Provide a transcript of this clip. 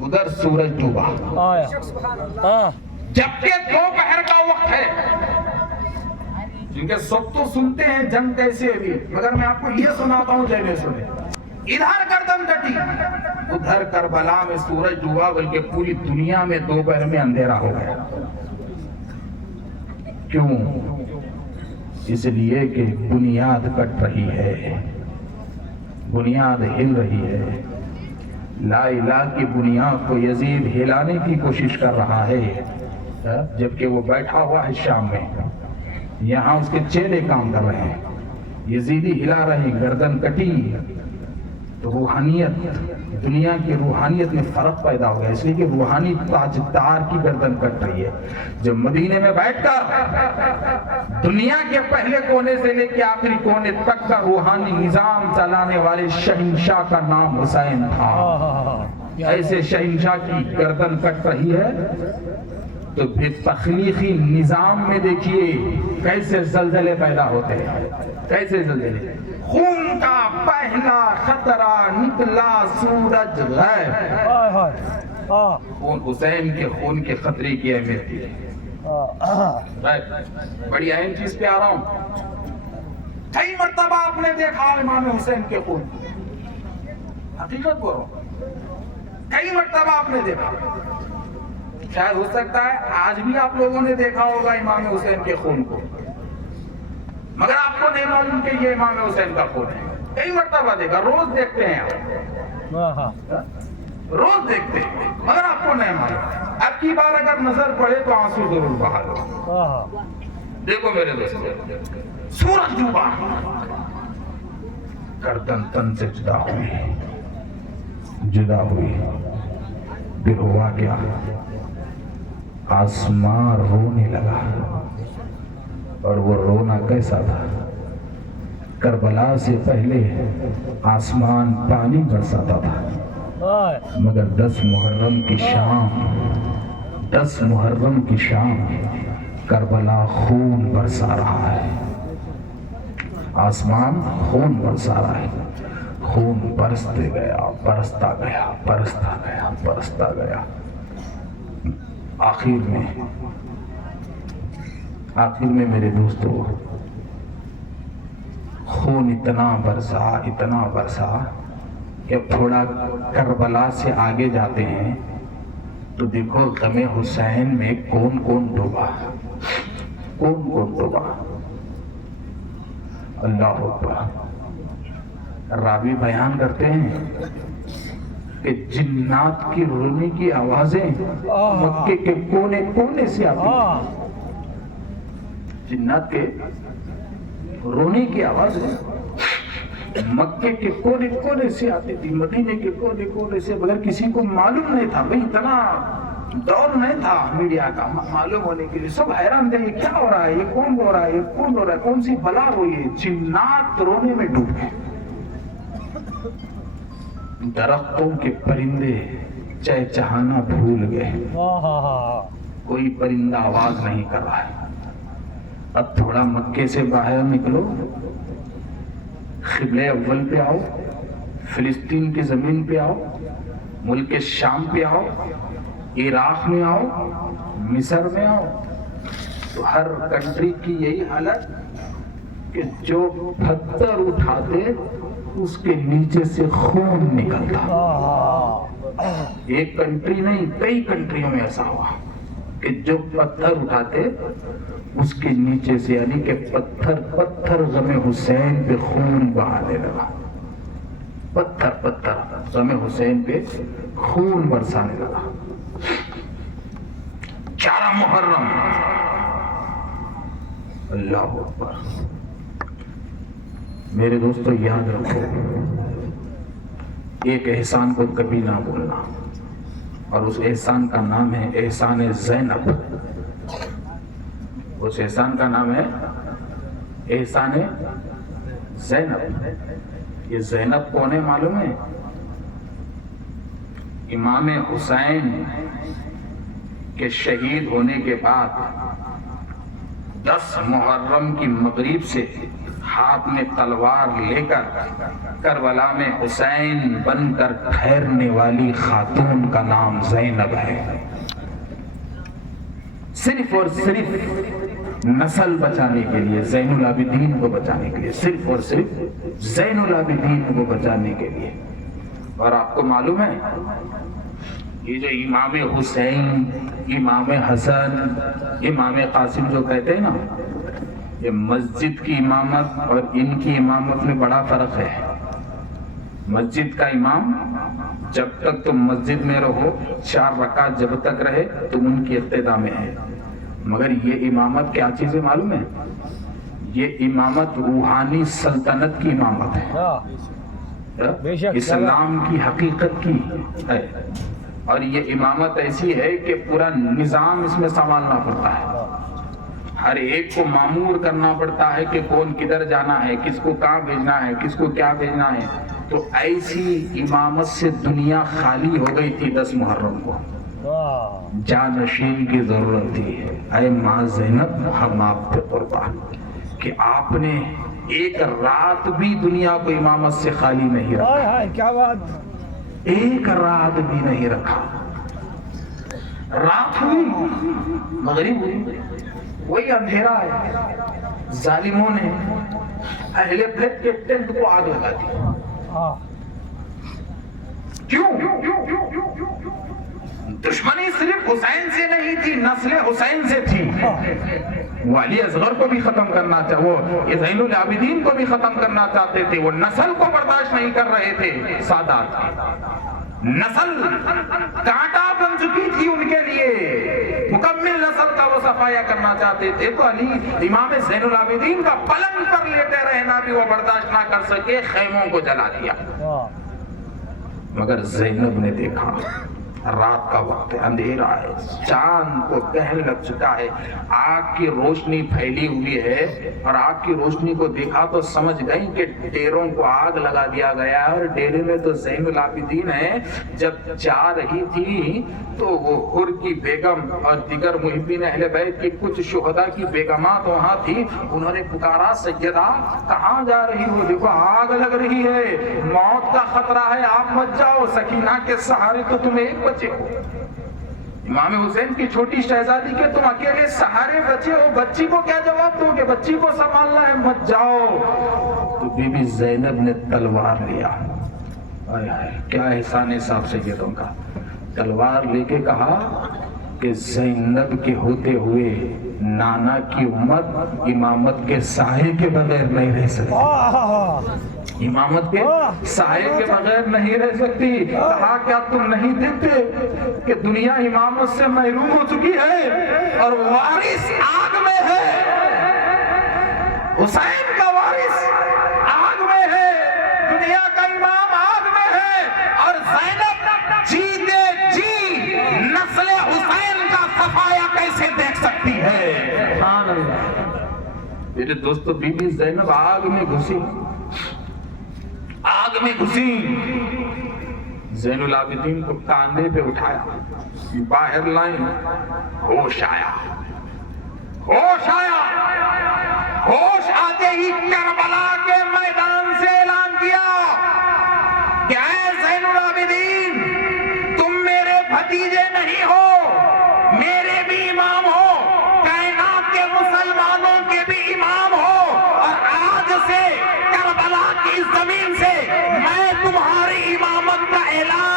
ادھر سورج ڈوبا، جبکہ دوپہر کا وقت ہے. کیونکہ سب تو سنتے ہیں جنگ کیسے ہوئی، مگر میں آپ کو یہ سناتا ہوں جیسے سنے. ادھر گردن کٹی، ادھر کربلا میں سورج ڈوبا، بلکہ پوری دنیا میں دوپہر میں اندھیرا ہو گیا. کیوں؟ اس لیے کہ بنیاد کٹ رہی ہے، بنیاد ہل رہی ہے. لا الہ کی بنیاد کو یزید ہلانے کی کوشش کر رہا ہے، جبکہ وہ بیٹھا ہوا ہے شام میں. یہاں اس کے چیلے کام کر رہے ہیں، یزیدی ہلا رہے ہیں. گردن کٹی تو روحانیت، دنیا کی روحانیت میں فرق پیدا ہو گیا، اس لیے کہ روحانی تاجدار کی گردن کٹ رہی ہے. جو مدینے میں بیٹھ کر دنیا کے پہلے کونے سے لے کے آخری کونے تک کا روحانی نظام چلانے والے شہنشاہ کا نام حسین تھا. ایسے شہنشاہ کی گردن کٹ رہی ہے تو پھر تخلیقی نظام میں دیکھیے کیسے زلزلے پیدا ہوتے ہیں، کیسے زلزلے. خون کا پہلا خطرہ نکلا سورج غیب. خون حسین کے خون کے خطرے کی اہمیت تھی. بڑی اہم چیز پہ آ رہا ہوں. کئی مرتبہ آپ نے دیکھا امام حسین کے خون، حقیقت بول رہا ہوں، کئی مرتبہ آپ نے دیکھا. شاید ہو سکتا ہے آج بھی آپ لوگوں نے دیکھا ہوگا امام حسین کے خون کو، مگر آپ کو نہیں معلوم کہ یہ امام حسین کا خون ہے. کئی مرتبہ دیکھا، روز دیکھتے ہیں آپ، روز دیکھتے ہیں، مگر آپ کو نہیں معلوم. اب کی بار اگر نظر پڑے تو آنسو ضرور بہا دو. دیکھو میرے دوست، سورج ڈوبا، گردن تن سے جدا ہوئی، جدا ہوئی. پھر ہوا کیا؟ آسمان رونے لگا. اور وہ رونا کیسا تھا؟ کربلا سے پہلے آسمان پانی برساتا تھا، مگر 10 محرم کی شام، 10 محرم کی شام کربلا خون برسا رہا ہے. آسمان خون برسا رہا ہے. خون برستے گیا، برستا گیا، برستا گیا، برستا گیا. آخر میں میرے دوستو، خون اتنا برسا کہ اب تھوڑا کربلا سے آگے جاتے ہیں تو دیکھو غم حسین میں کون کون ڈوبا، کون کون ڈوبا. اللہ اکبر. راوی بیان کرتے ہیں کہ جنات کی رونے کی آوازیں مکے کے کونے کونے سے آتی تھی. جنات کے رونے کی آوازیں مکے کے کونے کونے سے آتی تھی، مدینے کے کونے کونے سے، مگر کسی کو معلوم نہیں تھا. بھئی اتنا دور نہیں تھا میڈیا کا معلوم ہونے کے لیے. سب حیران تھے، یہ کیا ہو رہا ہے، یہ کون ہو رہا ہے، یہ کون ہو رہا ہے، کون سی بلا ہوئی ہے. جنات رونے میں ڈوب گئے. درختوں کے پرندے چہچہانا بھول گئے، کوئی پرندہ آواز نہیں کر رہا ہے. اب تھوڑا مکے سے باہر نکلو، قبلہ اول پہ آؤ، فلسطین کی زمین پہ آؤ، ملک شام پہ آؤ، عراق میں آؤ، مصر میں آؤ، تو ہر کنٹری کی یہی حالت کہ جو پتھر اٹھاتے اس کے نیچے سے خون نکلتا. ایک کنٹری نہیں، کئی کنٹریوں میں ایسا ہوا کہ جو پتھر اٹھاتے اس کے نیچے سے، یعنی کہ پتھر غم حسین پہ خون بہانے لگا. پتھر غم حسین پہ خون برسانے لگا. 4 محرم، اللہ اکبر. میرے دوستو یاد رکھو، ایک احسان کو کبھی نہ بھولنا، اور اس احسان کا نام ہے احسان زینب. اس احسان کا نام ہے احسان زینب. یہ زینب کون ہے معلوم ہے؟ امام حسین کے شہید ہونے کے بعد 10 محرم کی مغرب سے ہاتھ میں تلوار لے کر کربلا میں حسین بن کر ٹھہرنے والی خاتون کا نام زینب ہے. صرف اور صرف نسل بچانے کے لیے، زین العابدین کو بچانے کے لیے، صرف اور صرف زین العابدین کو بچانے کے لیے. اور آپ کو معلوم ہے یہ جو امام حسین، امام حسن، امام قاسم جو کہتے ہیں نا، یہ مسجد کی امامت اور ان کی امامت میں بڑا فرق ہے. مسجد کا امام جب تک تم مسجد میں رہو، 4 رکعت جب تک رہے، تم ان کی اقتدا میں ہے. مگر یہ امامت کیا چیز ہے معلوم ہے؟ یہ امامت روحانی سلطنت کی امامت ہے، اسلام کی حقیقت کی ہے. اور یہ امامت ایسی ہے کہ پورا نظام اس میں سنبھالنا پڑتا ہے. ہر ایک کو مامور کرنا پڑتا ہے کہ کون کدھر جانا ہے، کس کو کہاں بھیجنا ہے، کس کو کیا بھیجنا ہے. تو ایسی امامت سے دنیا خالی ہو گئی تھی 10 محرم کو. جانشین کی ضرورت تھی. اے ماں زینب، ہم آپ پہ قربان کہ آپ نے ایک رات بھی دنیا کو امامت سے خالی نہیں رکھا. کیا بات، ایک رات بھی نہیں رکھا. رات ہوئی، مغرب ہوئی، وہی اندھیرا ہے. ظالموں نے اہل بیت کے ٹینٹ کو آگ لگا دی. کیوں؟ دشمنی صرف حسین سے نہیں تھی، نسل حسین سے تھی. وہ علی اصغر کو بھی ختم کرنا چاہتے، وہ زین العابدین کو بھی ختم کرنا چاہتے تھے. وہ نسل کو برداشت نہیں کر رہے تھے. سادات نسل کانٹا بن چکی تھی ان کے لیے، مکمل نسل کا وہ صفایا کرنا چاہتے تھے. تو علی امام زین العابدین کا پلنگ پر لیٹے رہنا بھی وہ برداشت نہ کر سکے، خیموں کو جلا دیا. مگر زینب نے دیکھا رات کا وقت ہے، اندھیرا ہے، چاند کو کہر لگ چکا ہے، آگ کی روشنی پھیلی ہوئی ہے. اور آگ کی روشنی کو دیکھا تو سمجھ گئی کہ ڈیروں کو آگ لگا دیا گیا ہے. اور ڈیرے میں تو زین العابدین ہے. جب جا رہی تھی تو وہ حر کی بیگم اور دیگر محبین اہل بیت کی کچھ شہداء کی بیگمات وہاں تھی. انہوں نے پکارا، سیدہ کہاں جا رہی ہو؟ دیکھو آگ لگ رہی ہے، موت کا خطرہ ہے، آپ مت جاؤ. سکینہ کے سہارے تو تمہیں ایک بچے ہو، امام حسین کی چھوٹی شہزادی کے تم اکیلے سہارے بچے ہو، بچی کو کیا جواب دو گے؟ بچی کو سنبھالنا ہے، مت جاؤ. تو بی بی زینب نے تلوار لیا. کیا احسان صاحب سیدوں کا. تلوار لے کے کہا کہ زینب کے ہوتے ہوئے نانا کی امت امامت کے سائے کے بغیر نہیں رہ سکتی، امامت کے سائے کے بغیر نہیں رہ سکتی. کہا کیا تم نہیں دیکھتے کہ دنیا امامت سے محروم ہو چکی ہے اور وارث آگ میں ہے؟ حسین کا وارث آگ میں ہے، دنیا کا امام آگ میں ہے، اور زینب جیتے جی نسل حسین کا صفایا کیسے دیکھ سکتی ہے؟ میرے دوستو، بی بی زینب آگ میں گھسی، آگ میں گھسی. زین العابدین کو کاندھے پہ اٹھایا، باہر لائیں. ہوش آیا، ہوش آیا. ہوش آتے ہی کربلا کے میدان سے اعلان کیا کہ اے زین العابدین، تم میرے بھتیجے نہیں ہو، میرے بھی امام ہو، کائنات کے مسلمانوں کے بھی امام ہو. اور آج سے کربلا کی زمین سے میں تمہاری امامت کا اعلان